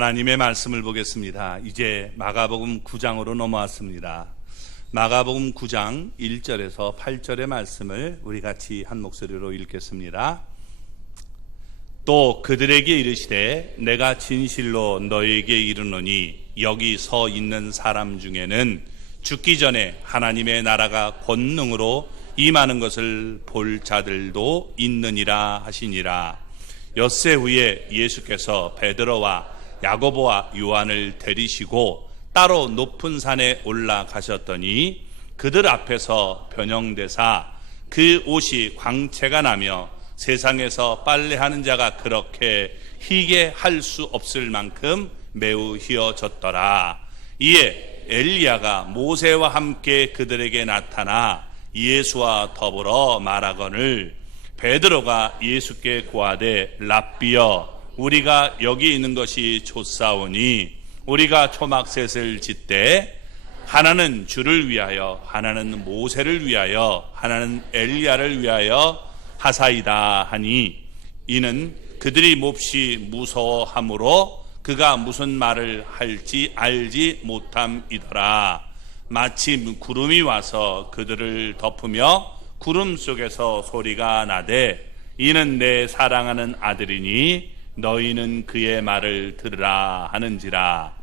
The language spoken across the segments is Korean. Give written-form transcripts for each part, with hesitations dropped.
하나님의 말씀을 보겠습니다. 이제 마가복음 9장으로 넘어왔습니다. 마가복음 9장 1절에서 8절의 말씀을 우리 같이 한 목소리로 읽겠습니다. 또 그들에게 이르시되 내가 진실로 너에게 이르노니 여기 서 있는 사람 중에는 죽기 전에 하나님의 나라가 권능으로 임하는 것을 볼 자들도 있느니라 하시니라. 엿새 후에 예수께서 베드로와 야고보와 요한을 데리시고 따로 높은 산에 올라가셨더니 그들 앞에서 변형되사 그 옷이 광채가 나며 세상에서 빨래하는 자가 그렇게 희게 할 수 없을 만큼 매우 희어졌더라. 이에 엘리야가 모세와 함께 그들에게 나타나 예수와 더불어 말하거늘 베드로가 예수께 고하되 랍비여 우리가 여기 있는 것이 좋사오니 우리가 초막셋을 짓되 하나는 주를 위하여 하나는 모세를 위하여 하나는 엘리야를 위하여 하사이다 하니 이는 그들이 몹시 무서워하므로 그가 무슨 말을 할지 알지 못함이더라. 마침 구름이 와서 그들을 덮으며 구름 속에서 소리가 나되 이는 내 사랑하는 아들이니 너희는 그의 말을 들으라 하는지라.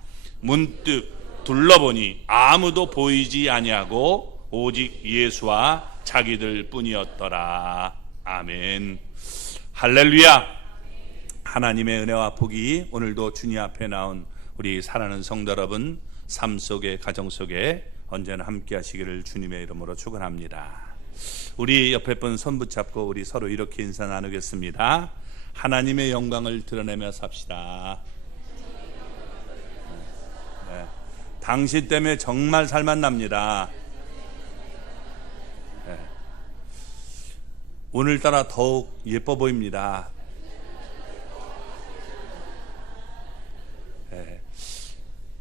문득 둘러보니 아무도 보이지 아니하고 오직 예수와 자기들 뿐이었더라. 아멘. 할렐루야. 하나님의 은혜와 복이 오늘도 주님 앞에 나온 우리 사랑하는 성도 여러분 삶 속에 가정 속에 언제나 함께 하시기를 주님의 이름으로 축원합니다. 우리 옆에 분 손 붙잡고 우리 서로 이렇게 인사 나누겠습니다. 하나님의 영광을 드러내며 삽시다. 네. 당신 때문에 정말 살만 납니다. 네. 오늘따라 더욱 예뻐 보입니다. 네.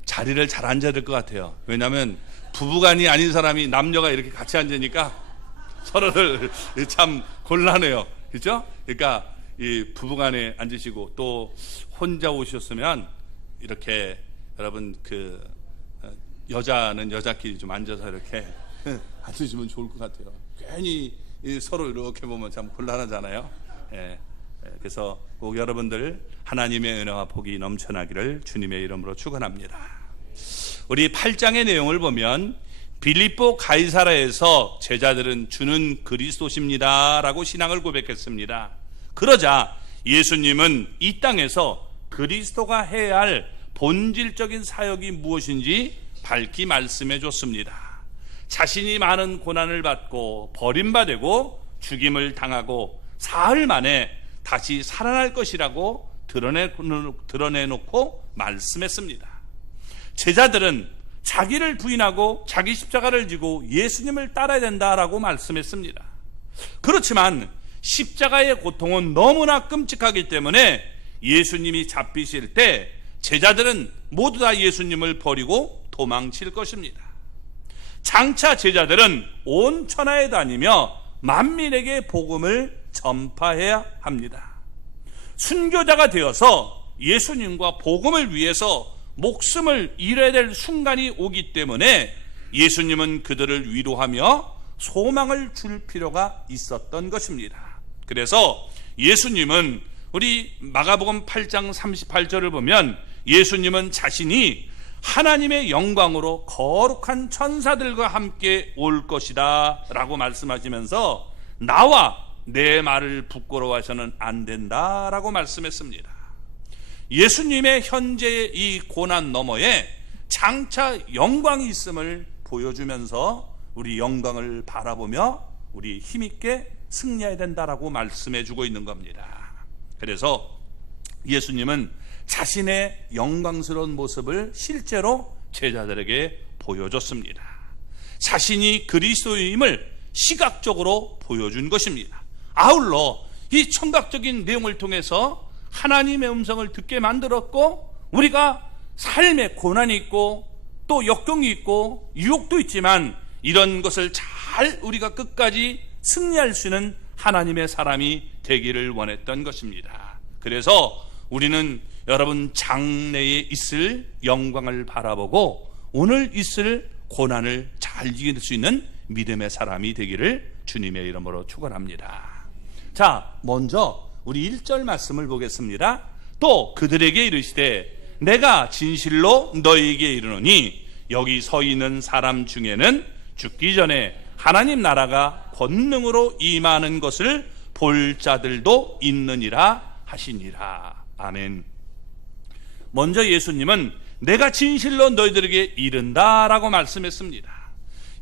자리를 잘 앉아야 될 것 같아요. 왜냐하면 부부간이 아닌 사람이 남녀가 이렇게 같이 앉으니까 서로를 참 곤란해요. 그렇죠? 그러니까 이 부부간에 앉으시고 또 혼자 오셨으면 이렇게 여러분 그 여자는 여자끼리 좀 앉아서 이렇게 앉으시면 좋을 것 같아요. 괜히 서로 이렇게 보면 참 곤란하잖아요. 예, 그래서 꼭 여러분들 하나님의 은혜와 복이 넘쳐나기를 주님의 이름으로 축원합니다. 우리 8장의 내용을 보면 빌립보 가이사라에서 제자들은 주는 그리스도십니다 라고 신앙을 고백했습니다. 그러자 예수님은 이 땅에서 그리스도가 해야 할 본질적인 사역이 무엇인지 밝히 말씀해 줬습니다. 자신이 많은 고난을 받고 버림받고 죽임을 당하고 사흘 만에 다시 살아날 것이라고 드러내놓고 말씀했습니다. 제자들은 자기를 부인하고 자기 십자가를 지고 예수님을 따라야 된다라고 말씀했습니다. 그렇지만 십자가의 고통은 너무나 끔찍하기 때문에 예수님이 잡히실 때 제자들은 모두 다 예수님을 버리고 도망칠 것입니다. 장차 제자들은 온 천하에 다니며 만민에게 복음을 전파해야 합니다. 순교자가 되어서 예수님과 복음을 위해서 목숨을 잃어야 될 순간이 오기 때문에 예수님은 그들을 위로하며 소망을 줄 필요가 있었던 것입니다. 그래서 예수님은 우리 마가복음 8장 38절을 보면 예수님은 자신이 하나님의 영광으로 거룩한 천사들과 함께 올 것이다 라고 말씀하시면서 나와 내 말을 부끄러워하셔는 안 된다 라고 말씀했습니다. 예수님의 현재의 이 고난 너머에 장차 영광이 있음을 보여주면서 우리 영광을 바라보며 우리 힘있게 승리해야 된다라고 말씀해 주고 있는 겁니다. 그래서 예수님은 자신의 영광스러운 모습을 실제로 제자들에게 보여줬습니다. 자신이 그리스도임을 시각적으로 보여준 것입니다. 아울러 이 청각적인 내용을 통해서 하나님의 음성을 듣게 만들었고 우리가 삶에 고난이 있고 또 역경이 있고 유혹도 있지만 이런 것을 잘 우리가 끝까지 승리할 수 있는 하나님의 사람이 되기를 원했던 것입니다. 그래서 우리는 여러분 장래에 있을 영광을 바라보고 오늘 있을 고난을 잘 이길 수 있는 믿음의 사람이 되기를 주님의 이름으로 축원합니다. 자, 먼저 우리 1절 말씀을 보겠습니다. 또 그들에게 이르시되 내가 진실로 너희에게 이르노니 여기 서 있는 사람 중에는 죽기 전에 하나님 나라가 권능으로 임하는 것을 볼 자들도 있느니라 하시니라. 아멘. 먼저 예수님은 내가 진실로 너희들에게 이른다라고 말씀했습니다.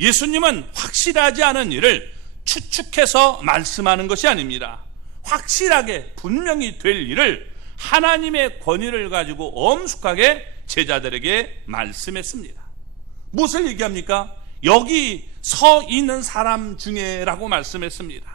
예수님은 확실하지 않은 일을 추측해서 말씀하는 것이 아닙니다. 확실하게 분명히 될 일을 하나님의 권위를 가지고 엄숙하게 제자들에게 말씀했습니다. 무엇을 얘기합니까? 여기 서 있는 사람 중에라고 말씀했습니다.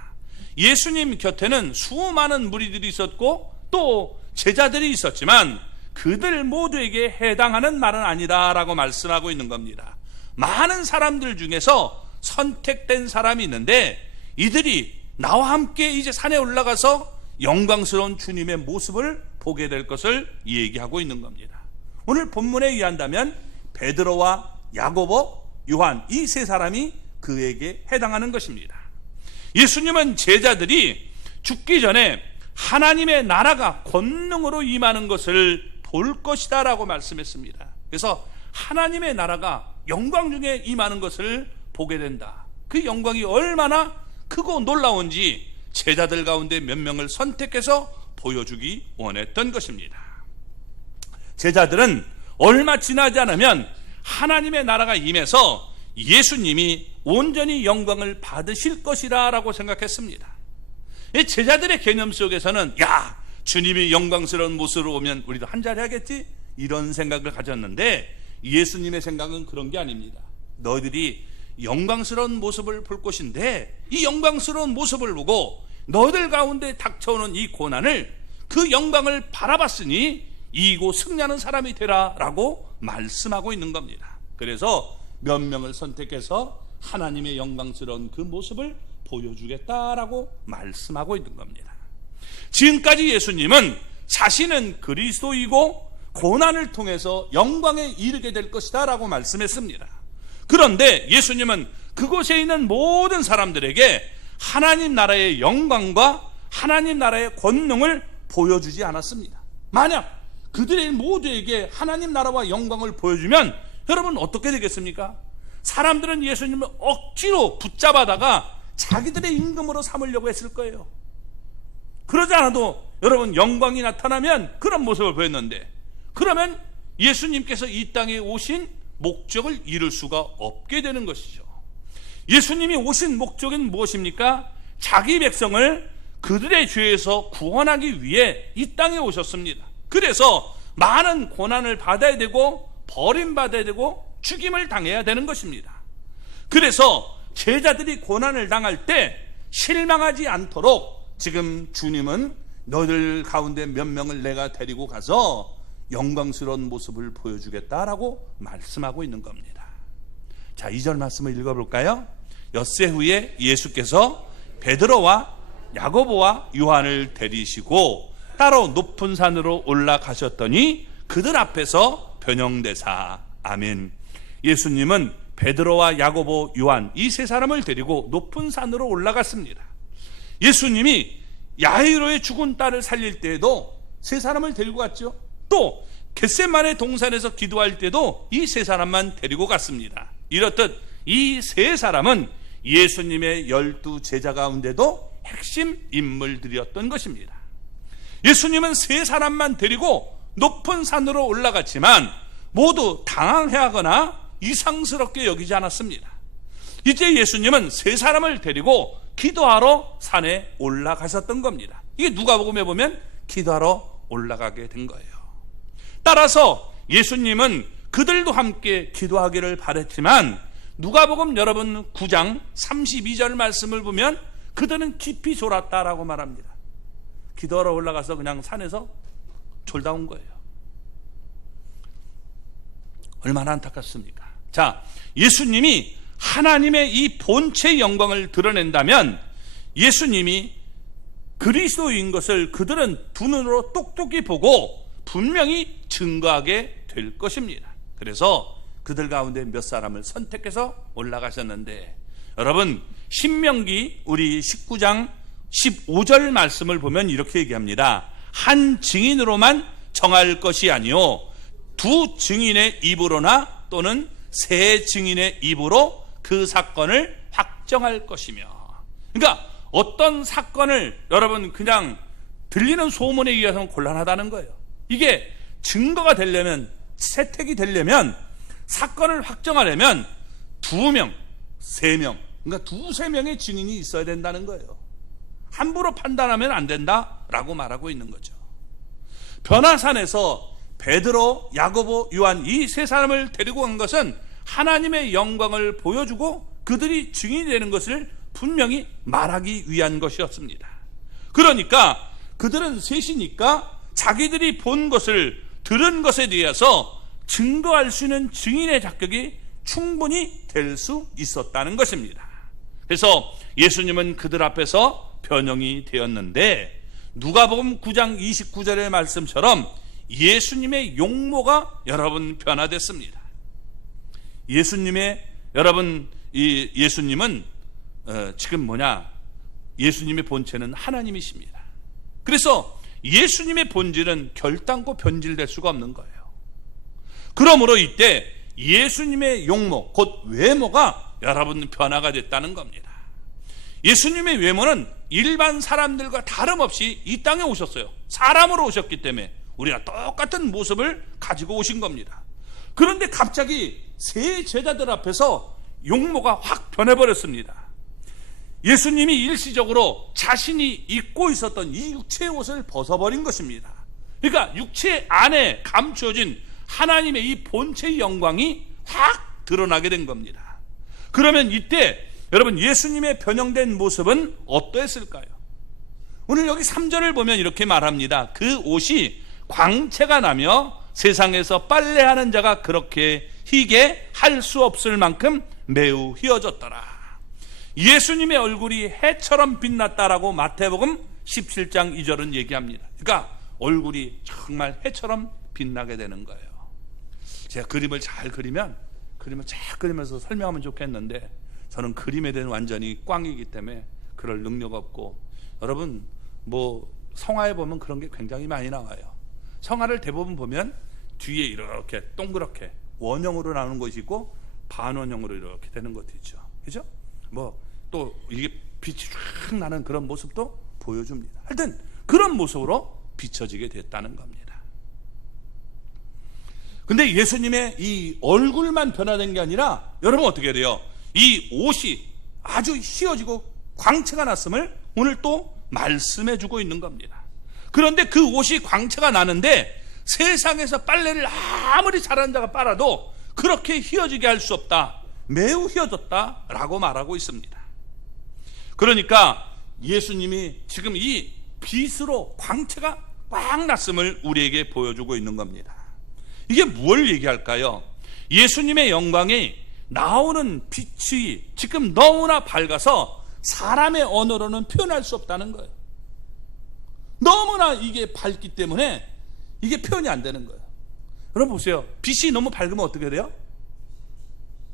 예수님 곁에는 수많은 무리들이 있었고 또 제자들이 있었지만 그들 모두에게 해당하는 말은 아니다라고 말씀하고 있는 겁니다. 많은 사람들 중에서 선택된 사람이 있는데 이들이 나와 함께 이제 산에 올라가서 영광스러운 주님의 모습을 보게 될 것을 얘기하고 있는 겁니다. 오늘 본문에 의한다면 베드로와 야고보, 요한 이 세 사람이 그에게 해당하는 것입니다. 예수님은 제자들이 죽기 전에 하나님의 나라가 권능으로 임하는 것을 볼 것이다 라고 말씀했습니다. 그래서 하나님의 나라가 영광 중에 임하는 것을 보게 된다. 그 영광이 얼마나 크고 놀라운지 제자들 가운데 몇 명을 선택해서 보여주기 원했던 것입니다. 제자들은 얼마 지나지 않으면 하나님의 나라가 임해서 예수님이 온전히 영광을 받으실 것이라 라고 생각했습니다. 제자들의 개념 속에서는 주님이 영광스러운 모습으로 오면 우리도 한자리 하겠지? 이런 생각을 가졌는데 예수님의 생각은 그런 게 아닙니다. 너희들이 영광스러운 모습을 볼 것인데 이 영광스러운 모습을 보고 너희들 가운데 닥쳐오는 이 고난을 그 영광을 바라봤으니 이기고 승리하는 사람이 되라 라고 말씀하고 있는 겁니다. 그래서 몇 명을 선택해서 하나님의 영광스러운 그 모습을 보여주겠다라고 말씀하고 있는 겁니다. 지금까지 예수님은 자신은 그리스도이고 고난을 통해서 영광에 이르게 될 것이다 라고 말씀했습니다. 그런데 예수님은 그곳에 있는 모든 사람들에게 하나님 나라의 영광과 하나님 나라의 권능을 보여주지 않았습니다. 만약 그들의 모두에게 하나님 나라와 영광을 보여주면 여러분 어떻게 되겠습니까? 사람들은 예수님을 억지로 붙잡아다가 자기들의 임금으로 삼으려고 했을 거예요. 그러지 않아도 여러분 영광이 나타나면 그런 모습을 보였는데 그러면 예수님께서 이 땅에 오신 목적을 이룰 수가 없게 되는 것이죠. 예수님이 오신 목적은 무엇입니까? 자기 백성을 그들의 죄에서 구원하기 위해 이 땅에 오셨습니다. 그래서 많은 고난을 받아야 되고 버림받아야 되고 죽임을 당해야 되는 것입니다. 그래서 제자들이 고난을 당할 때 실망하지 않도록 지금 주님은 너희들 가운데 몇 명을 내가 데리고 가서 영광스러운 모습을 보여주겠다라고 말씀하고 있는 겁니다. 자, 2절 말씀을 읽어볼까요? 엿새 후에 예수께서 베드로와 야고보와 요한을 데리시고 따로 높은 산으로 올라가셨더니 그들 앞에서 변형되사. 아멘. 예수님은 베드로와 야고보, 요한 이 세 사람을 데리고 높은 산으로 올라갔습니다. 예수님이 야이로의 죽은 딸을 살릴 때에도 세 사람을 데리고 갔죠. 또 겟세마네 동산에서 기도할 때도 이 세 사람만 데리고 갔습니다. 이렇듯 이 세 사람은 예수님의 12 제자 가운데도 핵심 인물들이었던 것입니다. 예수님은 세 사람만 데리고 높은 산으로 올라갔지만 모두 당황해하거나 이상스럽게 여기지 않았습니다. 이제 예수님은 세 사람을 데리고 기도하러 산에 올라가셨던 겁니다. 이게 누가복음에 보면 기도하러 올라가게 된 거예요. 따라서 예수님은 그들도 함께 기도하기를 바랬지만 누가복음 여러분 9장 32절 말씀을 보면 그들은 깊이 졸았다라고 말합니다. 기도하러 올라가서 그냥 산에서 졸다 온 거예요. 얼마나 안타깝습니까? 자, 예수님이 하나님의 이 본체의 영광을 드러낸다면 예수님이 그리스도인 것을 그들은 두 눈으로 똑똑히 보고 분명히 증거하게 될 것입니다. 그래서 그들 가운데 몇 사람을 선택해서 올라가셨는데, 여러분 신명기 우리 19장 15절 말씀을 보면 이렇게 얘기합니다. 한 증인으로만 정할 것이 아니요 두 증인의 입으로나 또는 세 증인의 입으로 그 사건을 확정할 것이며, 그러니까 어떤 사건을 여러분 그냥 들리는 소문에 의해서는 곤란하다는 거예요. 이게 증거가 되려면, 채택이 되려면, 사건을 확정하려면 2명, 3명, 그러니까 2-3명의 증인이 있어야 된다는 거예요. 함부로 판단하면 안 된다라고 말하고 있는 거죠. 변화산에서 베드로, 야고보, 요한 이 세 사람을 데리고 간 것은 하나님의 영광을 보여주고 그들이 증인이 되는 것을 분명히 말하기 위한 것이었습니다. 그러니까 그들은 셋이니까 자기들이 본 것을, 들은 것에 대해서 증거할 수 있는 증인의 자격이 충분히 될 수 있었다는 것입니다. 그래서 예수님은 그들 앞에서 변형이 되었는데, 누가복음 9장 29절의 말씀처럼 예수님의 용모가 여러분 변화됐습니다. 예수님은 지금 예수님의 본체는 하나님이십니다. 그래서 예수님의 본질은 결단코 변질될 수가 없는 거예요. 그러므로 이때 예수님의 용모, 곧 외모가 여러분 변화가 됐다는 겁니다. 예수님의 외모는 일반 사람들과 다름없이 이 땅에 오셨어요. 사람으로 오셨기 때문에 우리가 똑같은 모습을 가지고 오신 겁니다. 그런데 갑자기 세 제자들 앞에서 용모가 확 변해버렸습니다. 예수님이 일시적으로 자신이 입고 있었던 이 육체의 옷을 벗어버린 것입니다. 그러니까 육체 안에 감추어진 하나님의 이 본체의 영광이 확 드러나게 된 겁니다. 그러면 이때 여러분 예수님의 변형된 모습은 어떠했을까요? 오늘 여기 3절을 보면 이렇게 말합니다. 그 옷이 광채가 나며 세상에서 빨래하는 자가 그렇게 희게 할 수 없을 만큼 매우 휘어졌더라. 예수님의 얼굴이 해처럼 빛났다라고 마태복음 17장 2절은 얘기합니다. 그러니까 얼굴이 정말 해처럼 빛나게 되는 거예요. 제가 그림을 잘 그리면서 설명하면 좋겠는데, 저는 그림에 대한 완전히 꽝이기 때문에 그럴 능력 없고, 여러분 성화에 보면 그런 게 굉장히 많이 나와요. 성화를 대부분 보면 뒤에 이렇게 동그랗게 원형으로 나오는 것이 있고 반원형으로 이렇게 되는 것도 있죠. 그죠? 또 이게 빛이 쫙 나는 그런 모습도 보여줍니다. 하여튼 그런 모습으로 비춰지게 됐다는 겁니다. 근데 예수님의 이 얼굴만 변화된 게 아니라 여러분 어떻게 돼요? 이 옷이 아주 휘어지고 광채가 났음을 오늘 또 말씀해 주고 있는 겁니다. 그런데 그 옷이 광채가 나는데 세상에서 빨래를 아무리 잘하는 자가 빨아도 그렇게 휘어지게 할 수 없다. 매우 휘어졌다라고 말하고 있습니다. 그러니까 예수님이 지금 이 빛으로 광채가 꽉 났음을 우리에게 보여주고 있는 겁니다. 이게 뭘 얘기할까요? 예수님의 영광이 나오는 빛이 지금 너무나 밝아서 사람의 언어로는 표현할 수 없다는 거예요. 너무나 이게 밝기 때문에 이게 표현이 안 되는 거예요. 여러분 보세요. 빛이 너무 밝으면 어떻게 돼요?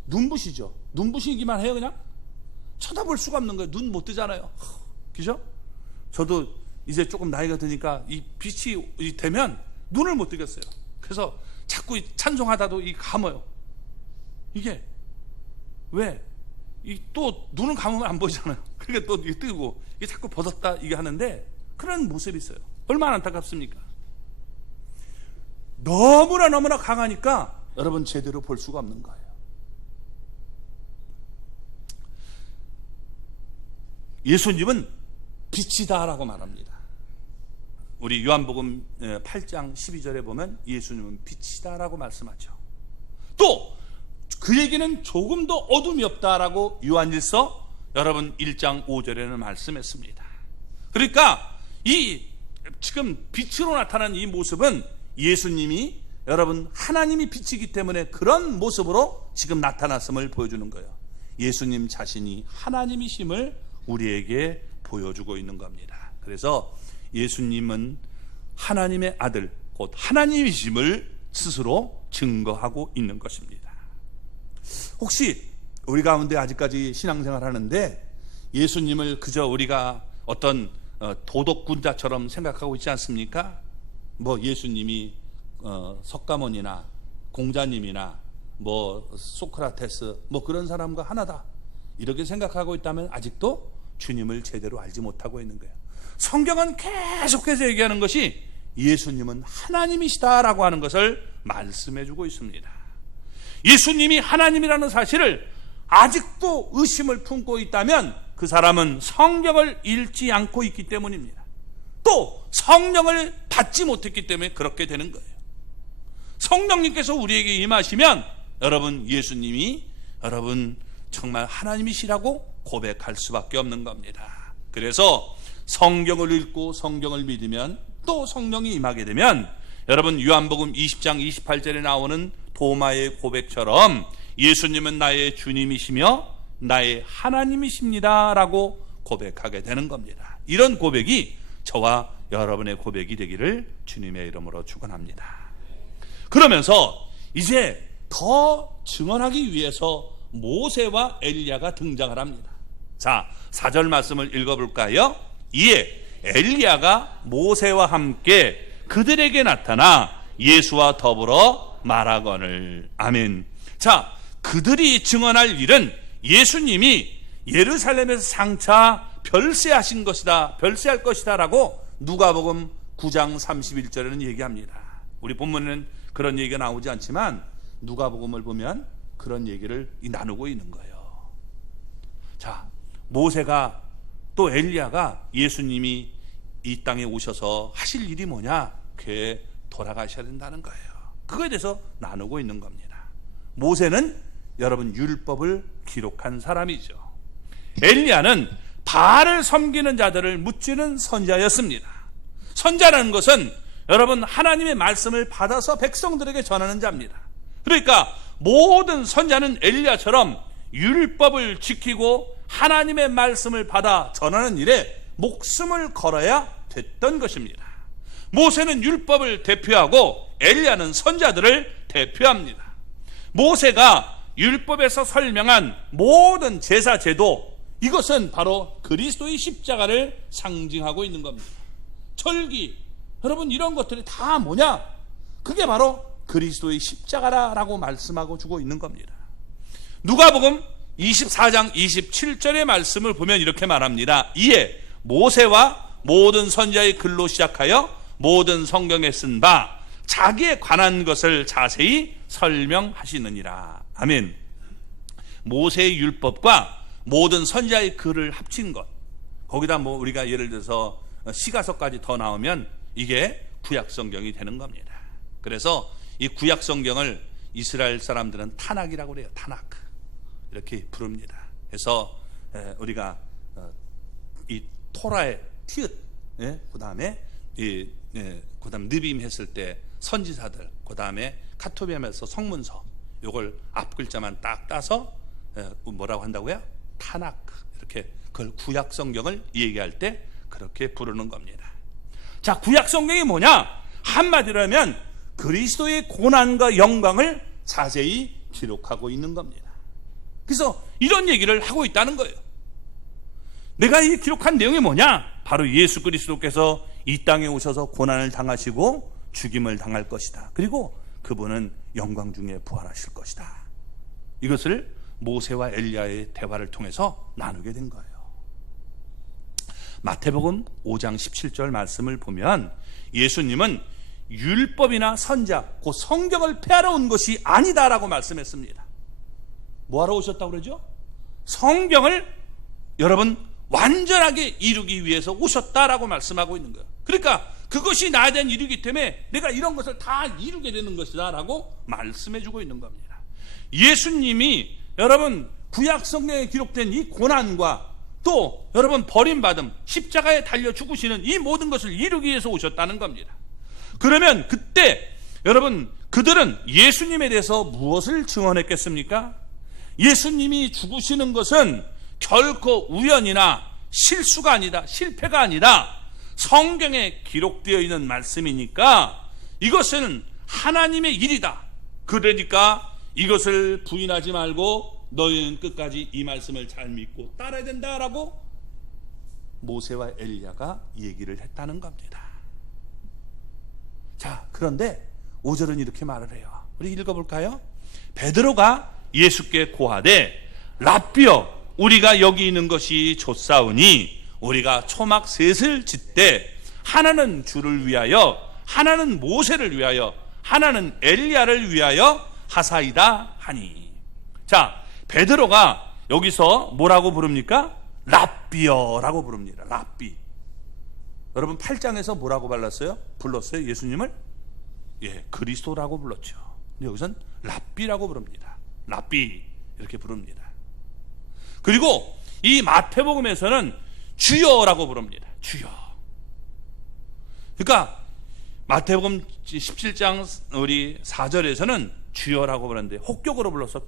눈부시죠. 눈부시기만 해요. 그냥 쳐다볼 수가 없는 거예요. 눈 못 뜨잖아요. 그죠? 저도 이제 조금 나이가 드니까 이 빛이 되면 눈을 못 뜨겠어요. 그래서 자꾸 찬송하다도 감아요. 이게 왜? 또 눈을 감으면 안 보이잖아요. 그러니까 또 이게 뜨고 이게 자꾸 벗었다 이게 하는데 그런 모습이 있어요. 얼마나 안타깝습니까? 너무나 강하니까 여러분 제대로 볼 수가 없는 거예요. 예수님은 빛이다라고 말합니다. 우리 요한복음 8장 12절에 보면 예수님은 빛이다라고 말씀하죠. 또 그 얘기는 조금도 어둠이 없다라고 요한일서 여러분 1장 5절에는 말씀했습니다. 그러니까 이 지금 빛으로 나타난 이 모습은 예수님이 여러분 하나님이 빛이기 때문에 그런 모습으로 지금 나타났음을 보여주는 거예요. 예수님 자신이 하나님이심을 우리에게 보여주고 있는 겁니다. 그래서 예수님은 하나님의 아들, 곧 하나님이심을 스스로 증거하고 있는 것입니다. 혹시 우리 가운데 아직까지 신앙생활 하는데 예수님을 그저 우리가 어떤 도덕군자처럼 생각하고 있지 않습니까? 뭐 예수님이 석가모니나 공자님이나 뭐 소크라테스 뭐 그런 사람과 하나다 이렇게 생각하고 있다면 아직도 주님을 제대로 알지 못하고 있는 거예요. 성경은 계속해서 얘기하는 것이 예수님은 하나님이시다라고 하는 것을 말씀해주고 있습니다. 예수님이 하나님이라는 사실을 아직도 의심을 품고 있다면 그 사람은 성경을 읽지 않고 있기 때문입니다. 또 성령을 받지 못했기 때문에 그렇게 되는 거예요. 성령님께서 우리에게 임하시면 여러분 예수님이 여러분 정말 하나님이시라고 고백할 수밖에 없는 겁니다. 그래서 성경을 읽고 성경을 믿으면 또 성령이 임하게 되면 여러분 요한복음 20장 28절에 나오는 도마의 고백처럼 예수님은 나의 주님이시며 나의 하나님이십니다 라고 고백하게 되는 겁니다. 이런 고백이 저와 여러분의 고백이 되기를 주님의 이름으로 축원합니다. 그러면서 이제 더 증언하기 위해서 모세와 엘리야가 등장을 합니다. 자, 4절 말씀을 읽어볼까요? 이에 엘리야가 모세와 함께 그들에게 나타나 예수와 더불어 말하거늘. 아멘. 자, 그들이 증언할 일은 예수님이 예루살렘에서 장차 별세하신 것이다, 별세할 것이다 라고 누가복음 9장 31절에는 얘기합니다. 우리 본문에는 그런 얘기가 나오지 않지만 누가복음을 보면 그런 얘기를 나누고 있는 거예요. 자, 모세가 또 엘리야가 예수님이 이 땅에 오셔서 하실 일이 뭐냐? 그에 돌아가셔야 된다는 거예요. 그거에 대해서 나누고 있는 겁니다. 모세는 여러분 율법을 기록한 사람이죠. 엘리야는 바알을 섬기는 자들을 무찌르는 선자였습니다. 선자라는 것은 여러분 하나님의 말씀을 받아서 백성들에게 전하는 자입니다. 그러니까 모든 선자는 엘리야처럼 율법을 지키고 하나님의 말씀을 받아 전하는 일에 목숨을 걸어야 됐던 것입니다. 모세는 율법을 대표하고 엘리야는 선자들을 대표합니다. 모세가 율법에서 설명한 모든 제사 제도, 이것은 바로 그리스도의 십자가를 상징하고 있는 겁니다. 절기, 여러분 이런 것들이 다 뭐냐? 그게 바로 그리스도의 십자가라고 말씀하고 주고 있는 겁니다. 누가복음 24장 27절의 말씀을 보면 이렇게 말합니다. 이에 모세와 모든 선지자의 글로 시작하여 모든 성경에 쓴 바 자기에 관한 것을 자세히 설명하시느니라. 아멘. 모세의 율법과 모든 선지자의 글을 합친 것, 거기다 뭐 우리가 예를 들어서 시가서까지 더 나오면 이게 구약성경이 되는 겁니다. 그래서 이 구약성경을 이스라엘 사람들은 타낙이라고 그래요. 타낙 이렇게 부릅니다. 그래서 우리가 이 토라의 티읕, 그 다음에 그다음 느빔 했을 때 선지사들, 그 다음에 카토비함에서 성문서, 요걸 앞 글자만 딱 따서 뭐라고 한다고요? 타낙. 이렇게 그걸 구약 성경을 얘기할 때 그렇게 부르는 겁니다. 자, 구약 성경이 뭐냐? 한마디로 하면 그리스도의 고난과 영광을 자세히 기록하고 있는 겁니다. 그래서 이런 얘기를 하고 있다는 거예요. 내가 이 기록한 내용이 뭐냐? 바로 예수 그리스도께서 이 땅에 오셔서 고난을 당하시고 죽임을 당할 것이다. 그리고 그분은 영광 중에 부활하실 것이다. 이것을 모세와 엘리야의 대화를 통해서 나누게 된 거예요. 마태복음 5장 17절 말씀을 보면 예수님은 율법이나 선자, 곧 성경을 폐하러 온 것이 아니다라고 말씀했습니다. 뭐하러 오셨다고 그러죠? 성경을 여러분 완전하게 이루기 위해서 오셨다라고 말씀하고 있는 거예요. 그러니까 그것이 나에 대한 일이기 때문에 내가 이런 것을 다 이루게 되는 것이다 라고 말씀해주고 있는 겁니다. 예수님이 여러분 구약 성경에 기록된 이 고난과 또 여러분 버림받음, 십자가에 달려 죽으시는 이 모든 것을 이루기 위해서 오셨다는 겁니다. 그러면 그때 여러분 그들은 예수님에 대해서 무엇을 증언했겠습니까? 예수님이 죽으시는 것은 결코 우연이나 실수가 아니다, 실패가 아니다, 성경에 기록되어 있는 말씀이니까 이것은 하나님의 일이다. 그러니까 이것을 부인하지 말고 너희는 끝까지 이 말씀을 잘 믿고 따라야 된다라고 모세와 엘리야가 얘기를 했다는 겁니다. 자, 그런데 5절은 이렇게 말을 해요. 우리 읽어볼까요? 베드로가 예수께 고하되 랍비여, 우리가 여기 있는 것이 좋사오니 우리가 초막 셋을 짓되 하나는 주를 위하여, 하나는 모세를 위하여, 하나는 엘리야를 위하여 하사이다 하니. 자, 베드로가 여기서 뭐라고 부릅니까? 랍비여라고 부릅니다. 랍비. 여러분 8장에서 뭐라고 불렀어요? 예수님을? 예, 그리스도라고 불렀죠. 근데 여기선 랍비라고 부릅니다. 랍비 이렇게 부릅니다. 그리고 이 마태복음에서는 주여라고 부릅니다. 주여. 그러니까 마태복음 17장 우리 4절에서는 주여라고 부르는데 혹격으로 불러서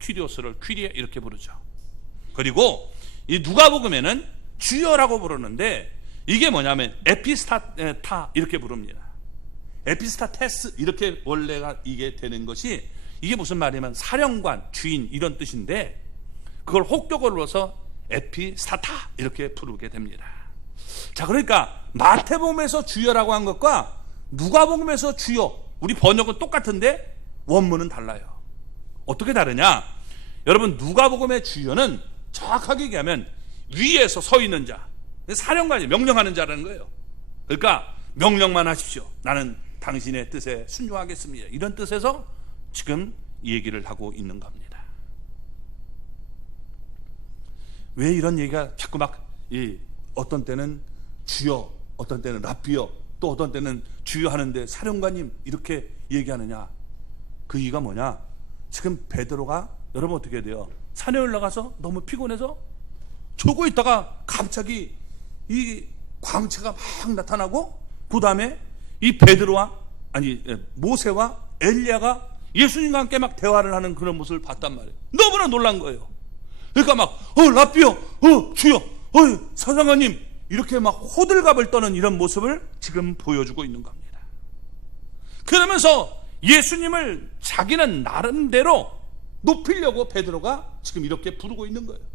퀴리오스를 퀴리에 이렇게 부르죠. 그리고 이 누가복음에는 주여라고 부르는데 이게 뭐냐면 에피스타타 이렇게 부릅니다. 에피스타테스 이렇게 원래가 이게 되는 것이, 이게 무슨 말이냐면 사령관, 주인 이런 뜻인데 그걸 혹격으로 불러서 에피스타타 이렇게 부르게 됩니다. 자, 그러니까 마태복음에서 주여라고 한 것과 누가복음에서 주여, 우리 번역은 똑같은데 원문은 달라요. 어떻게 다르냐? 여러분 누가복음의 주여는 정확하게 얘기하면 위에서 서 있는 자, 사령관이 명령하는 자라는 거예요. 그러니까 명령만 하십시오. 나는 당신의 뜻에 순종하겠습니다. 이런 뜻에서 지금 얘기를 하고 있는 겁니다. 왜 이런 얘기가 자꾸 어떤 때는 주여, 어떤 때는 랍비여, 또 어떤 때는 주여 하는데 사령관님 이렇게 얘기하느냐? 그 이유가 뭐냐? 지금 베드로가 여러분 어떻게 돼요? 산에 올라가서 너무 피곤해서 조고 있다가 갑자기 이 광채가 막 나타나고 그 다음에 이 모세와 엘리야가 예수님과 함께 막 대화를 하는 그런 모습을 봤단 말이에요. 너무나 놀란 거예요. 그러니까 막 랍비여, 주여, 사령관님 이렇게 막 호들갑을 떠는 이런 모습을 지금 보여주고 있는 겁니다. 그러면서 예수님을 자기는 나름대로 높이려고 베드로가 지금 이렇게 부르고 있는 거예요.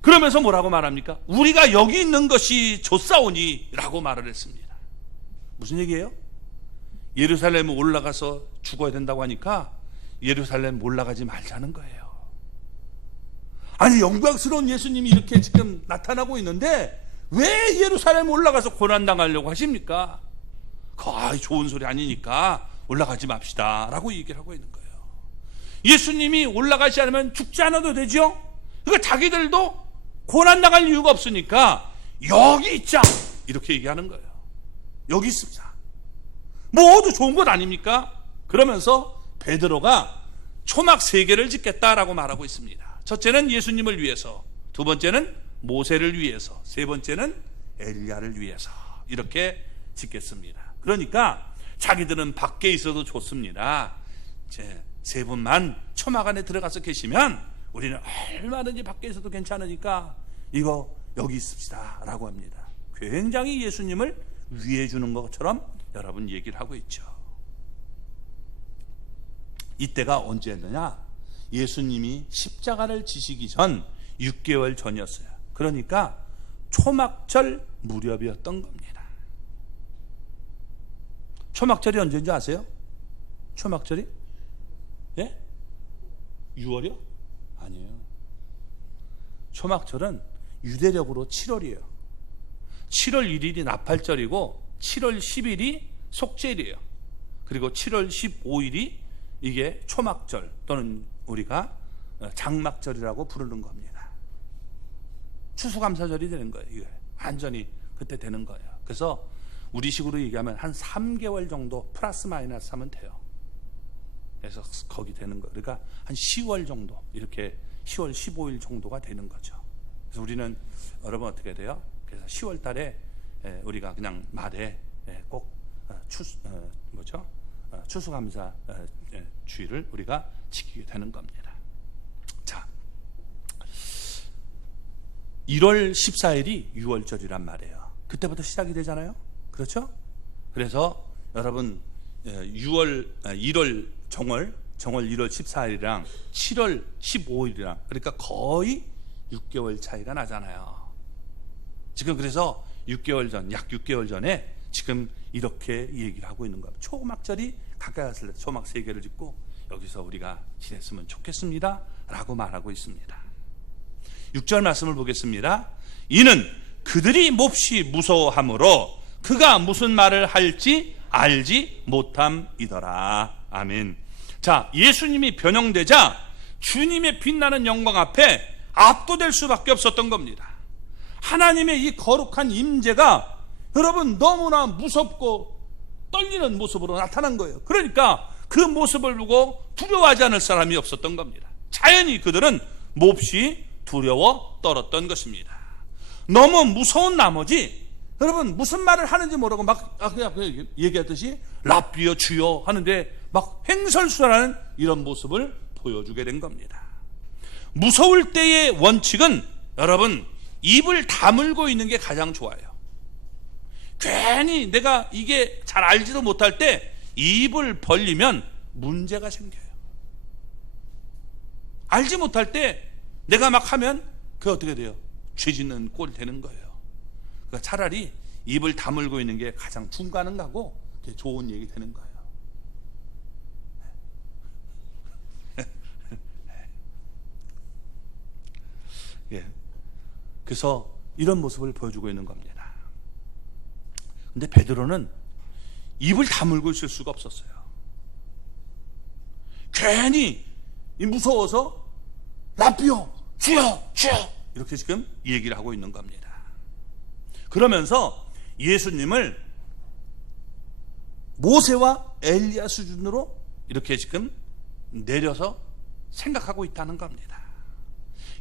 그러면서 뭐라고 말합니까? 우리가 여기 있는 것이 좋사오니 라고 말을 했습니다. 무슨 얘기예요? 예루살렘에 올라가서 죽어야 된다고 하니까 예루살렘 올라가지 말자는 거예요. 아니, 영광스러운 예수님이 이렇게 지금 나타나고 있는데 왜 예루살렘 올라가서 고난당하려고 하십니까? 좋은 소리 아니니까 올라가지 맙시다 라고 얘기를 하고 있는 거예요. 예수님이 올라가지 않으면 죽지 않아도 되죠? 그러니까 자기들도 고난당할 이유가 없으니까 여기 있자 이렇게 얘기하는 거예요. 여기 있습니다. 모두 좋은 것 아닙니까? 그러면서 베드로가 초막 3개를 짓겠다라고 말하고 있습니다. 첫째는 예수님을 위해서, 두 번째는 모세를 위해서, 세 번째는 엘리야를 위해서 이렇게 짓겠습니다. 그러니까 자기들은 밖에 있어도 좋습니다. 세 분만 초막 안에 들어가서 계시면 우리는 얼마든지 밖에 있어도 괜찮으니까 이거 여기 있읍시다 라고 합니다. 굉장히 예수님을 위해 주는 것처럼 여러분 얘기를 하고 있죠. 이때가 언제였느냐? 예수님이 십자가를 지시기 전 6개월 전이었어요. 그러니까 초막절 무렵이었던 겁니다. 초막절이 언제인지 아세요? 초막절이? 예? 6월이요? 아니에요. 초막절은 유대력으로 7월이에요. 7월 1일이 나팔절이고 7월 10일이 속죄일이에요. 그리고 7월 15일이 이게 초막절 또는 우리가 장막절이라고 부르는 겁니다. 추수감사절이 되는 거예요. 이게 완전히 그때 되는 거예요. 그래서 우리식으로 얘기하면 한 3개월 정도 플러스 마이너스 하면 돼요. 그래서 거기 되는 거예요. 그러니까 한 10월 정도, 이렇게 10월 15일 정도가 되는 거죠. 그래서 우리는 여러분 어떻게 돼요? 그래서 10월 달에 우리가 그냥 말에 꼭 추수감사 주일을 우리가 지키게 되는 겁니다. 자, 1월 14일이 6월절이란 말이에요. 그때부터 시작이 되잖아요. 그렇죠? 그래서 여러분 1월 정월 1월 14일이랑 7월 15일이랑 그러니까 거의 6개월 차이가 나잖아요. 지금 그래서 6개월 전, 약 6개월 전에 지금 이렇게 얘기를 하고 있는 겁니다. 초막절이 가까이 왔을 때 초막 3개를 짓고 여기서 우리가 지냈으면 좋겠습니다 라고 말하고 있습니다. 6절 말씀을 보겠습니다. 이는 그들이 몹시 무서워함으로 그가 무슨 말을 할지 알지 못함이더라. 아멘. 자, 예수님이 변형되자 주님의 빛나는 영광 앞에 압도될 수밖에 없었던 겁니다. 하나님의 이 거룩한 임재가 여러분 너무나 무섭고 떨리는 모습으로 나타난 거예요. 그러니까 그 모습을 보고 두려워하지 않을 사람이 없었던 겁니다. 자연히 그들은 몹시 두려워 떨었던 것입니다. 너무 무서운 나머지 여러분 무슨 말을 하는지 모르고 막 그냥 얘기하듯이 랍비여 주여 하는데 막 횡설수설하는 이런 모습을 보여주게 된 겁니다. 무서울 때의 원칙은 여러분 입을 다물고 있는 게 가장 좋아요. 괜히 내가 이게 잘 알지도 못할 때 입을 벌리면 문제가 생겨요. 알지 못할 때 내가 막 하면 그게 어떻게 돼요? 죄 짓는 꼴이 되는 거예요. 그러니까 차라리 입을 다물고 있는 게 가장 중가능하고 좋은 얘기 되는 거예요. 예. 그래서 이런 모습을 보여주고 있는 겁니다. 근데 베드로는 입을 다물고 있을 수가 없었어요. 괜히 무서워서 랍비요 주여 주여 이렇게 지금 얘기를 하고 있는 겁니다. 그러면서 예수님을 모세와 엘리야 수준으로 이렇게 지금 내려서 생각하고 있다는 겁니다.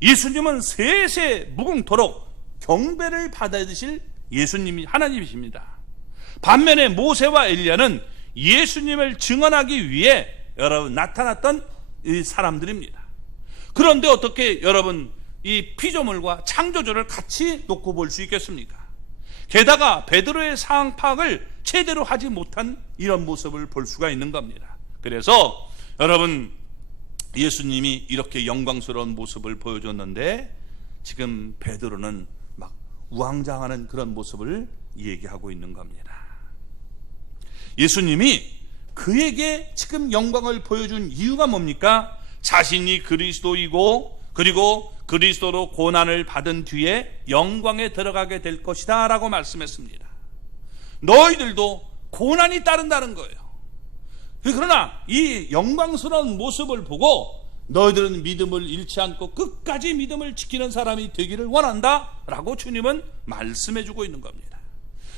예수님은 세세 무궁토록 경배를 받아드실 예수님이 하나님이십니다. 반면에 모세와 엘리야는 예수님을 증언하기 위해 여러분 나타났던 이 사람들입니다. 그런데 어떻게 여러분 이 피조물과 창조주를 같이 놓고 볼 수 있겠습니까? 게다가 베드로의 상황 파악을 제대로 하지 못한 이런 모습을 볼 수가 있는 겁니다. 그래서 여러분 예수님이 이렇게 영광스러운 모습을 보여줬는데 지금 베드로는 막 우왕좌왕하는 그런 모습을 얘기하고 있는 겁니다. 예수님이 그에게 지금 영광을 보여준 이유가 뭡니까? 자신이 그리스도이고 그리고 그리스도로 고난을 받은 뒤에 영광에 들어가게 될 것이다 라고 말씀했습니다. 너희들도 고난이 따른다는 거예요. 그러나 이 영광스러운 모습을 보고 너희들은 믿음을 잃지 않고 끝까지 믿음을 지키는 사람이 되기를 원한다 라고 주님은 말씀해 주고 있는 겁니다.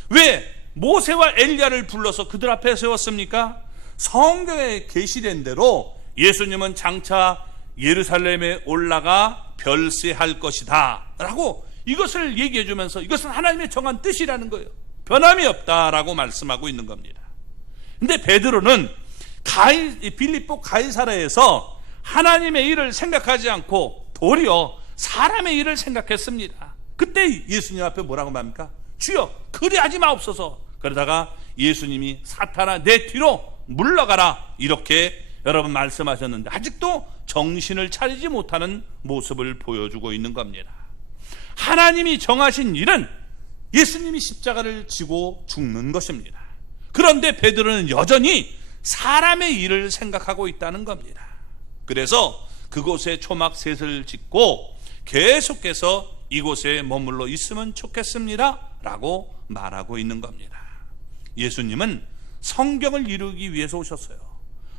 왜 모세와 엘리야를 불러서 그들 앞에 세웠습니까? 성경에 계시된 대로 예수님은 장차 예루살렘에 올라가 별세할 것이다 라고 이것을 얘기해 주면서 이것은 하나님의 정한 뜻이라는 거예요. 변함이 없다라고 말씀하고 있는 겁니다. 근데 베드로는 빌립보 가이사랴에서 하나님의 일을 생각하지 않고 도리어 사람의 일을 생각했습니다. 그때 예수님 앞에 뭐라고 말합니까? 주여 그리하지 마옵소서. 그러다가 예수님이 사탄아 내 뒤로 물러가라 이렇게 여러분 말씀하셨는데 아직도 정신을 차리지 못하는 모습을 보여주고 있는 겁니다. 하나님이 정하신 일은 예수님이 십자가를 지고 죽는 것입니다. 그런데 베드로는 여전히 사람의 일을 생각하고 있다는 겁니다. 그래서 그곳에 초막 셋을 짓고 계속해서 이곳에 머물러 있으면 좋겠습니다 라고 말하고 있는 겁니다. 예수님은 성경을 이루기 위해서 오셨어요.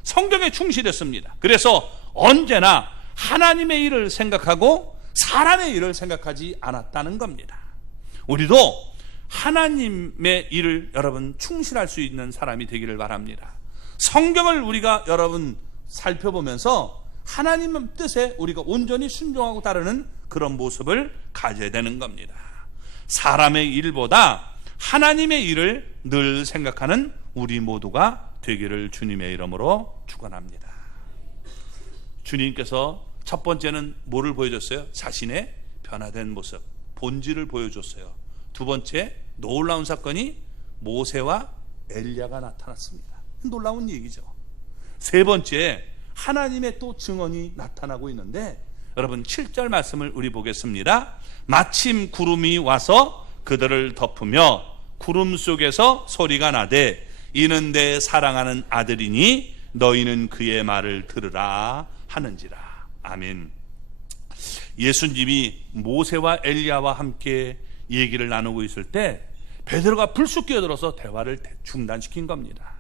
성경에 충실했습니다. 그래서 언제나 하나님의 일을 생각하고 사람의 일을 생각하지 않았다는 겁니다. 우리도 하나님의 일을 여러분 충실할 수 있는 사람이 되기를 바랍니다. 성경을 우리가 여러분 살펴보면서 하나님 뜻에 우리가 온전히 순종하고 따르는 그런 모습을 가져야 되는 겁니다. 사람의 일보다 하나님의 일을 늘 생각하는 우리 모두가 되기를 주님의 이름으로 축원합니다. 주님께서 첫 번째는 뭐를 보여줬어요? 자신의 변화된 모습, 본질을 보여줬어요. 두 번째 놀라운 사건이 모세와 엘리야가 나타났습니다. 놀라운 얘기죠. 세 번째, 하나님의 또 증언이 나타나고 있는데, 여러분 7절 말씀을 우리 보겠습니다. 마침 구름이 와서 그들을 덮으며 구름 속에서 소리가 나되 이는 내 사랑하는 아들이니 너희는 그의 말을 들으라 하는지라. 아멘. 예수님이 모세와 엘리야와 함께 얘기를 나누고 있을 때 베드로가 불쑥 끼어들어서 대화를 중단시킨 겁니다.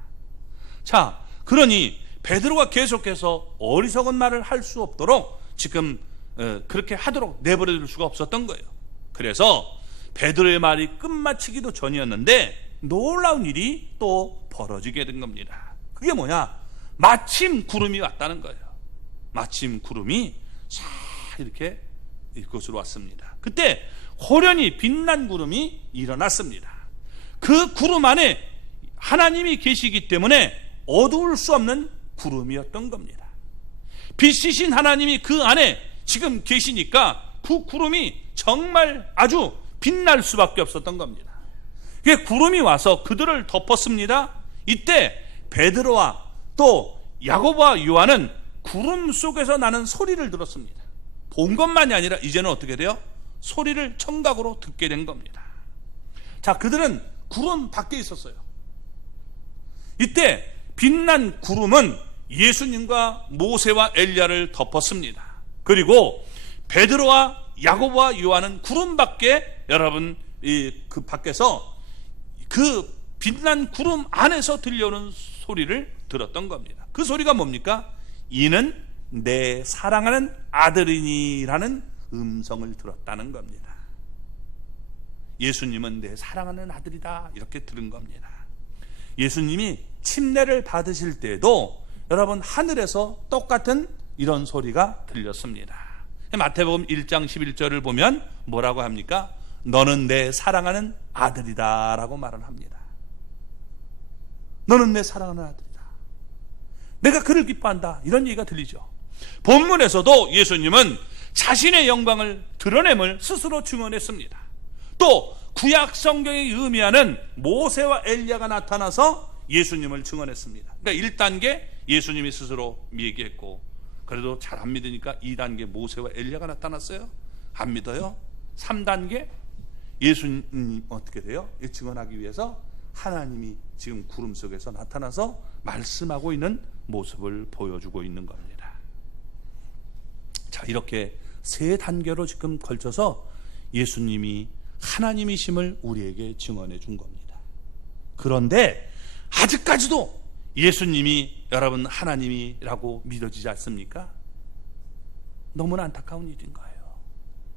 자, 그러니 베드로가 계속해서 어리석은 말을 할 수 없도록 지금 그렇게 하도록 내버려 둘 수가 없었던 거예요. 그래서 베드로의 말이 끝마치기도 전이었는데 놀라운 일이 또 벌어지게 된 겁니다. 그게 뭐냐? 마침 구름이 왔다는 거예요. 마침 구름이 싹 이렇게 이곳으로 왔습니다. 그때 호련히 빛난 구름이 일어났습니다. 그 구름 안에 하나님이 계시기 때문에 어두울 수 없는 구름이었던 겁니다. 빛이신 하나님이 그 안에 지금 계시니까 그 구름이 정말 아주 빛날 수밖에 없었던 겁니다. 그 구름이 와서 그들을 덮었습니다. 이때 베드로와 또 야고보와 요한은 구름 속에서 나는 소리를 들었습니다. 본 것만이 아니라 이제는 어떻게 돼요? 소리를 청각으로 듣게 된 겁니다. 자, 그들은 구름 밖에 있었어요. 이때 빛난 구름은 예수님과 모세와 엘리야를 덮었습니다. 그리고 베드로와 야고보와 요한은 구름 밖에, 여러분 그 밖에서 그 빛난 구름 안에서 들려오는 소리를 들었던 겁니다. 그 소리가 뭡니까? 이는 내 사랑하는 아들이니라는 음성을 들었다는 겁니다. 예수님은 내 사랑하는 아들이다, 이렇게 들은 겁니다. 예수님이 침례를 받으실 때에도 여러분 하늘에서 똑같은 이런 소리가 들렸습니다. 마태복음 1장 11절을 보면 뭐라고 합니까? 너는 내 사랑하는 아들이다 라고 말을 합니다. 너는 내 사랑하는 아들이다, 내가 그를 기뻐한다, 이런 얘기가 들리죠. 본문에서도 예수님은 자신의 영광을 드러냄을 스스로 증언했습니다. 또 구약 성경이 의미하는 모세와 엘리야가 나타나서 예수님을 증언했습니다. 그러니까 1단계 예수님이 스스로 얘기했고, 그래도 잘 안 믿으니까 2단계 모세와 엘리야가 나타났어요. 안 믿어요? 3단계 예수님 어떻게 돼요? 증언하기 위해서 하나님이 지금 구름 속에서 나타나서 말씀하고 있는 모습을 보여주고 있는 겁니다. 자, 이렇게 세 단계로 지금 걸쳐서 예수님이 하나님이심을 우리에게 증언해 준 겁니다. 그런데 아직까지도 예수님이 여러분 하나님이라고 믿어지지 않습니까? 너무나 안타까운 일인 거예요.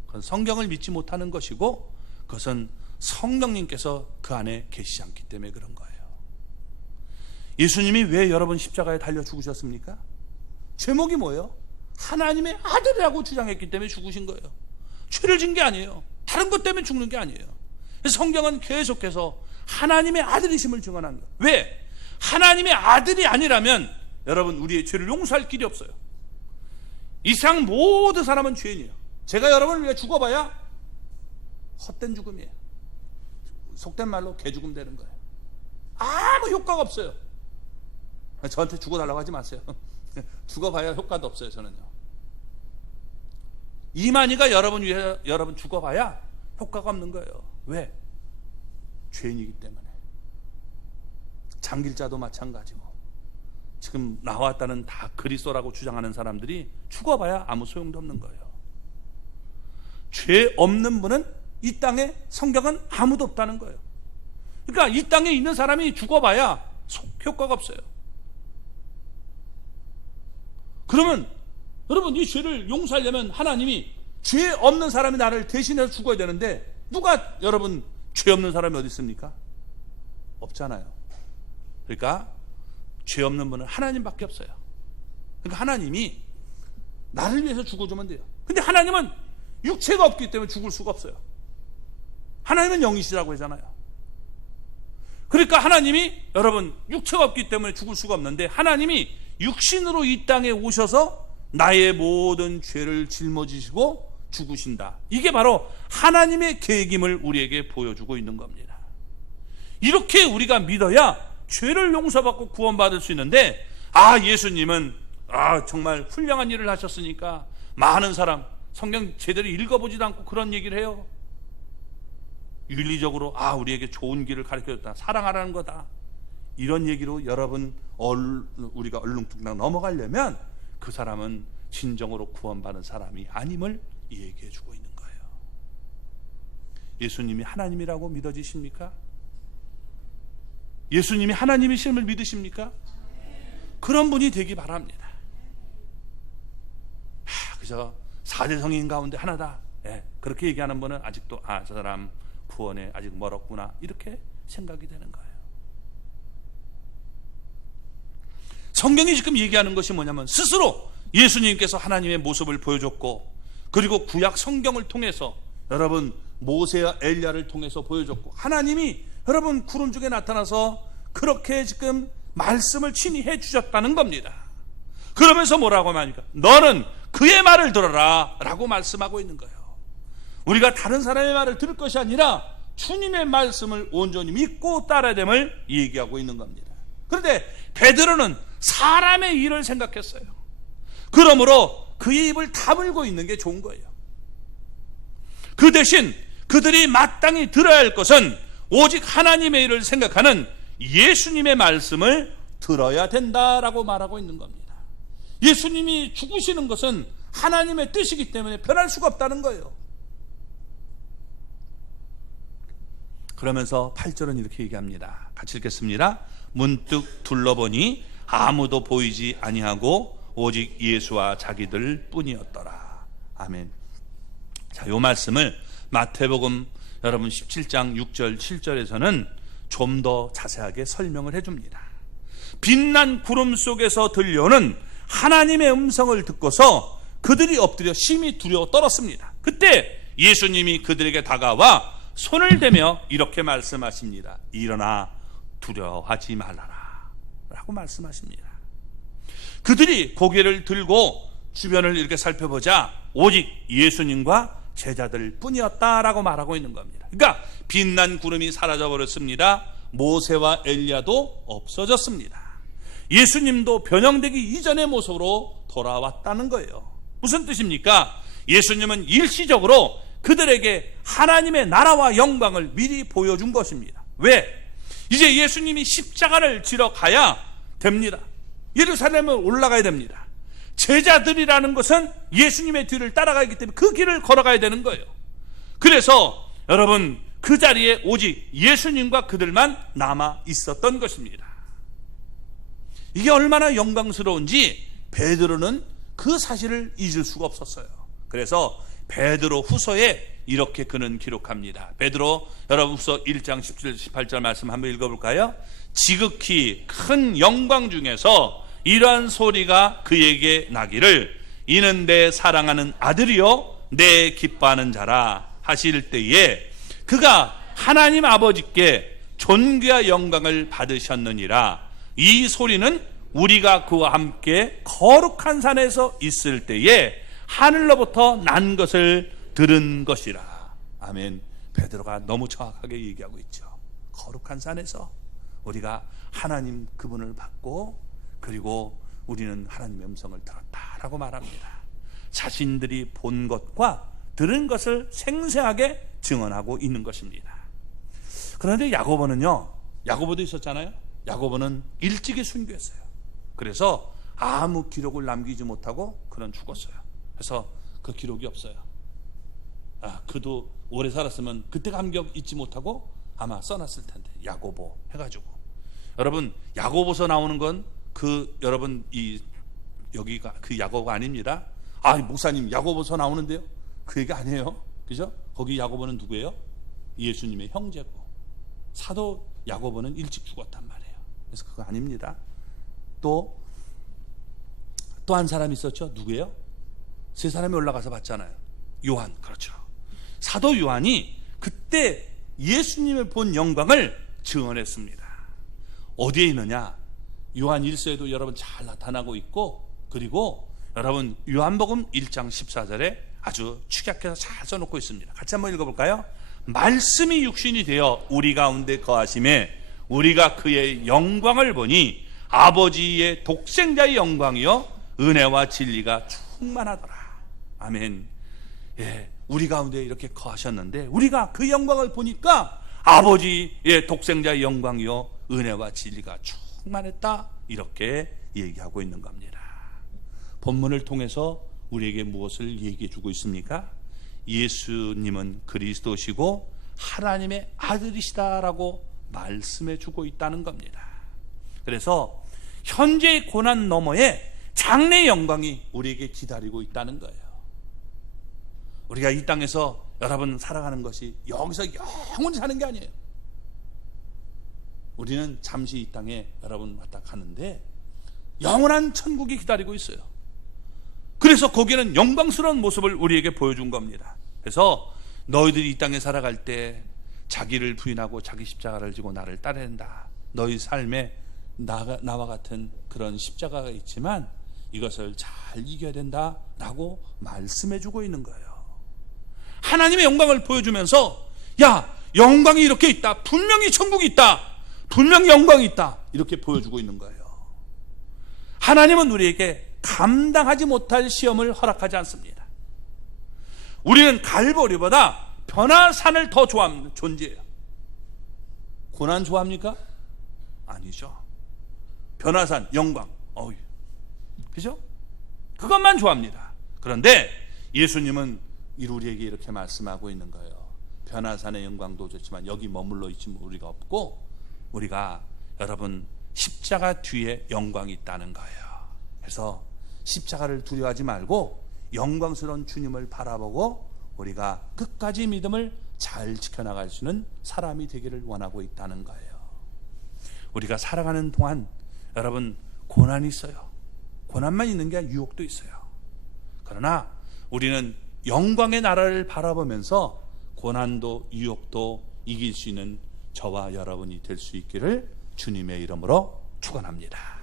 그건 성경을 믿지 못하는 것이고, 그것은 성령님께서 그 안에 계시지 않기 때문에 그런 거예요. 예수님이 왜 여러분 십자가에 달려 죽으셨습니까? 제목이 뭐예요? 하나님의 아들이라고 주장했기 때문에 죽으신 거예요. 죄를 진 게 아니에요. 다른 것 때문에 죽는 게 아니에요. 성경은 계속해서 하나님의 아들이심을 증언한 거예요. 왜? 하나님의 아들이 아니라면 여러분 우리의 죄를 용서할 길이 없어요. 이 세상 모든 사람은 죄인이에요. 제가 여러분을 위해 죽어봐야 헛된 죽음이에요. 속된 말로 개죽음 되는 거예요. 아무 효과가 없어요. 저한테 죽어달라고 하지 마세요. 죽어봐야 효과도 없어요. 저는요. 이만희가 여러분 위해 여러분 죽어봐야 효과가 없는 거예요. 왜? 죄인이기 때문에. 장길자도 마찬가지고, 지금 나왔다는 다 그리스도라고 주장하는 사람들이 죽어봐야 아무 소용도 없는 거예요. 죄 없는 분은 이 땅에, 성경은 아무도 없다는 거예요. 그러니까 이 땅에 있는 사람이 죽어봐야 효과가 없어요. 그러면 여러분 이 죄를 용서하려면 하나님이 죄 없는 사람이 나를 대신해서 죽어야 되는데, 누가 여러분 죄 없는 사람이 어디 있습니까? 없잖아요. 그러니까 죄 없는 분은 하나님밖에 없어요. 그러니까 하나님이 나를 위해서 죽어주면 돼요. 근데 하나님은 육체가 없기 때문에 죽을 수가 없어요. 하나님은 영이시라고 하잖아요. 그러니까 하나님이 여러분 육체가 없기 때문에 죽을 수가 없는데, 하나님이 육신으로 이 땅에 오셔서 나의 모든 죄를 짊어지시고 죽으신다. 이게 바로 하나님의 계획임을 우리에게 보여주고 있는 겁니다. 이렇게 우리가 믿어야 죄를 용서받고 구원받을 수 있는데, 예수님은 정말 훌륭한 일을 하셨으니까 많은 사람 성경 제대로 읽어보지도 않고 그런 얘기를 해요. 윤리적으로 우리에게 좋은 길을 가르쳐줬다, 사랑하라는 거다, 이런 얘기로 여러분 우리가 얼렁뚱땅 넘어가려면 그 사람은 진정으로 구원받은 사람이 아님을 얘기해 주고 있는 거예요. 예수님이 하나님이라고 믿어지십니까? 예수님이 하나님이심을 믿으십니까? 그런 분이 되기 바랍니다. 그저 4대 성인 가운데 하나다, 그렇게 얘기하는 분은 아직도 저 사람 구원에 아직 멀었구나, 이렇게 생각이 되는 거예요. 성경이 지금 얘기하는 것이 뭐냐면, 스스로 예수님께서 하나님의 모습을 보여줬고, 그리고 구약 성경을 통해서 여러분 모세와 엘리야를 통해서 보여줬고, 하나님이 여러분 구름 중에 나타나서 그렇게 지금 말씀을 친히 해주셨다는 겁니다. 그러면서 뭐라고 합니까? 너는 그의 말을 들어라 라고 말씀하고 있는 거예요. 우리가 다른 사람의 말을 들을 것이 아니라 주님의 말씀을 온전히 믿고 따라야 됨을 얘기하고 있는 겁니다. 그런데 베드로는 사람의 일을 생각했어요. 그러므로 그의 입을 다물고 있는 게 좋은 거예요. 그 대신 그들이 마땅히 들어야 할 것은 오직 하나님의 일을 생각하는 예수님의 말씀을 들어야 된다라고 말하고 있는 겁니다. 예수님이 죽으시는 것은 하나님의 뜻이기 때문에 변할 수가 없다는 거예요. 그러면서 8절은 이렇게 얘기합니다. 같이 읽겠습니다. 문득 둘러보니 아무도 보이지 아니하고 오직 예수와 자기들 뿐이었더라. 아멘. 자, 요 말씀을 마태복음 여러분 17장 6절 7절에서는 좀 더 자세하게 설명을 해줍니다. 빛난 구름 속에서 들려오는 하나님의 음성을 듣고서 그들이 엎드려 심히 두려워 떨었습니다. 그때 예수님이 그들에게 다가와 손을 대며 이렇게 말씀하십니다. 일어나 두려워하지 말라라 라고 말씀하십니다. 그들이 고개를 들고 주변을 이렇게 살펴보자 오직 예수님과 제자들 뿐이었다라고 말하고 있는 겁니다. 그러니까 빛난 구름이 사라져버렸습니다. 모세와 엘리야도 없어졌습니다. 예수님도 변형되기 이전의 모습으로 돌아왔다는 거예요. 무슨 뜻입니까? 예수님은 일시적으로 그들에게 하나님의 나라와 영광을 미리 보여준 것입니다. 왜? 이제 예수님이 십자가를 지러 가야 됩니다. 예루살렘을 올라가야 됩니다. 제자들이라는 것은 예수님의 뒤를 따라가기 때문에 그 길을 걸어가야 되는 거예요. 그래서 여러분 그 자리에 오직 예수님과 그들만 남아 있었던 것입니다. 이게 얼마나 영광스러운지 베드로는 그 사실을 잊을 수가 없었어요. 그래서 베드로 후서에 이렇게 그는 기록합니다. 베드로 여러분 후서 1장 17, 18절 말씀 한번 읽어볼까요? 지극히 큰 영광 중에서 이러한 소리가 그에게 나기를 이는 내 사랑하는 아들이요 내 기뻐하는 자라 하실 때에 그가 하나님 아버지께 존귀와 영광을 받으셨느니라. 이 소리는 우리가 그와 함께 거룩한 산에서 있을 때에 하늘로부터 난 것을 들은 것이라. 아멘. 베드로가 너무 정확하게 얘기하고 있죠. 거룩한 산에서 우리가 하나님 그분을 받고 그리고 우리는 하나님의 음성을 들었다라고 말합니다. 자신들이 본 것과 들은 것을 생생하게 증언하고 있는 것입니다. 그런데 야고보도 있었잖아요. 야고보는 일찍이 순교했어요. 그래서 아무 기록을 남기지 못하고 그는 죽었어요. 그래서 그 기록이 없어요. 그도 오래 살았으면 그때 감격 잊지 못하고 아마 써놨을 텐데 야고보 해가지고 여러분 야고보서 나오는 건 여러분 여기가 그 야고보가 아닙니다. 목사님 야고보서 나오는데요? 그 얘기 아니에요. 그죠? 거기 야고보는 누구예요? 예수님의 형제고 사도 야고보는 일찍 죽었단 말이에요. 그래서 그거 아닙니다. 또 한 사람이 있었죠. 누구예요? 세 사람이 올라가서 봤잖아요. 요한. 그렇죠. 사도 요한이 그때 예수님을 본 영광을 증언했습니다. 어디에 있느냐? 요한 1서에도 여러분 잘 나타나고 있고 그리고 여러분 요한복음 1장 14절에 아주 축약해서 잘 써놓고 있습니다. 같이 한번 읽어볼까요? 말씀이 육신이 되어 우리 가운데 거하심에 우리가 그의 영광을 보니 아버지의 독생자의 영광이요 은혜와 진리가 충만하더라. 아멘. 예, 우리 가운데 이렇게 거하셨는데 우리가 그 영광을 보니까 아버지의 독생자의 영광이요 은혜와 진리가 충만했다, 이렇게 얘기하고 있는 겁니다. 본문을 통해서 우리에게 무엇을 얘기해 주고 있습니까? 예수님은 그리스도시고 하나님의 아들이시다라고 말씀해 주고 있다는 겁니다. 그래서 현재의 고난 너머에 장래의 영광이 우리에게 기다리고 있다는 거예요. 우리가 이 땅에서 여러분 살아가는 것이 여기서 영원히 사는 게 아니에요. 우리는 잠시 이 땅에 여러분 왔다 가는데 영원한 천국이 기다리고 있어요. 그래서 거기는 영광스러운 모습을 우리에게 보여준 겁니다. 그래서 너희들이 이 땅에 살아갈 때 자기를 부인하고 자기 십자가를 지고 나를 따라야 한다. 너희 삶에 나와 같은 그런 십자가가 있지만 이것을 잘 이겨야 된다라고 말씀해주고 있는 거예요. 하나님의 영광을 보여주면서 야, 영광이 이렇게 있다, 분명히 천국이 있다, 분명히 영광이 있다, 이렇게 보여주고 있는 거예요. 하나님은 우리에게 감당하지 못할 시험을 허락하지 않습니다. 우리는 갈보리보다 변화산을 더 좋아하는 존재예요. 고난 좋아합니까? 아니죠. 변화산, 영광, 그죠? 그것만 좋아합니다. 그런데 예수님은 우리에게 이렇게 말씀하고 있는 거예요. 변화산의 영광도 좋지만 여기 머물러 있지 우리가 없고, 우리가 여러분 십자가 뒤에 영광이 있다는 거예요. 그래서 십자가를 두려워하지 말고 영광스러운 주님을 바라보고 우리가 끝까지 믿음을 잘 지켜나갈 수 있는 사람이 되기를 원하고 있다는 거예요. 우리가 살아가는 동안 여러분 고난이 있어요. 고난만 있는 게 아니라 유혹도 있어요. 그러나 우리는 영광의 나라를 바라보면서 고난도 유혹도 이길 수 있는 저와 여러분이 될 수 있기를 주님의 이름으로 축원합니다.